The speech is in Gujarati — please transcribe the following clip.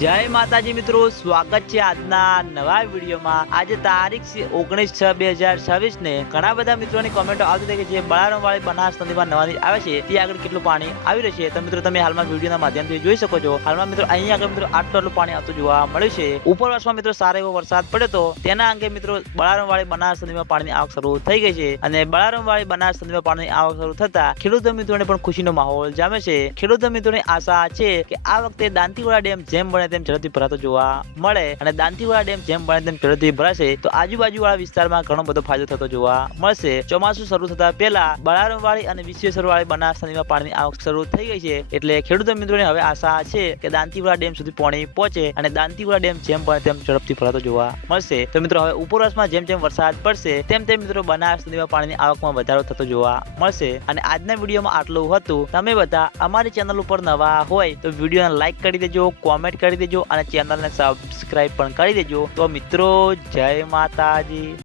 જય માતાજી મિત્રો, સ્વાગત છે આજના નવા વિડીયોમાં। આજે તારીખ છે 19/6/2026 ને ઘણા બધા મિત્રોની કોમેન્ટો આવતી હતી કે જે બળારામ વાળી બનાસ નદીમાં નવાની આવે છે તે આગળ કેટલું પાણી આવી રહ્યું છે। તો મિત્રો તમે હાલમાં વિડીયોના માધ્યમથી જોઈ શકો છો। હાલમાં મિત્રો અહીં આગળ મિત્રો આટલું પાણી આવતું જોવા મળ્યું છે। ઉપરવાસમાં મિત્રો સારો એવો વરસાદ પડ્યો તો તેના અંગે મિત્રો બળારામ વાળી બનાસ નદીમાં પાણીની આવક શરૂ થઈ ગઈ છે અને બળારામ વાળી બનાસ નદીમાં પાણીની આવક શરૂ થતા ખેડૂત મિત્રોને પણ ખુશીનો માહોલ જામે છે। ખેડૂત મિત્રોની આશા છે કે આ વખતે દાંતીવાડા ડેમ જેમ બને તેમ ઝડપથી ભરાતો જોવા મળે અને દાંતીવાડા ડેમ જેમ બને તેમ ઝડપથી ભરાશે તો આજુબાજુવાળા વિસ્તારમાં ઘણો બધો ફાયદો થતો જોવા મળશે। ચોમાસું શરૂ થતા પહેલા બળારામ વાળી અને વિશ્વેશ્વર વાળી બનાસ નદીમાં પાણીની આવક શરૂ થઈ ગઈ છે એટલે ખેડૂત મિત્રોને હવે આશા છે કે દાંતીવાડા ડેમ સુધી પાણી પહોંચે અને દાંતીવાડા ડેમ જેમ બને તેમ ઝડપથી ભરાતો જોવા મળશે। તો મિત્રો હવે ઉપરવાસમાં જેમ જેમ વરસાદ પડશે તેમ તેમ મિત્રો બનાસ નદીમાં પાણીની આવકમાં વધારો થતો જોવા મળશે। અને આજના વિડીયોમાં આટલું હતું। તમે બધા અમારી ચેનલ ઉપર નવા હોય તો વિડીયોને લાઈક કરી દેજો, કોમેન્ટ કરી દેજો અને ચેનલને સબસ્ક્રાઇબ પણ કરી દેજો। તો મિત્રો જય માતાજી।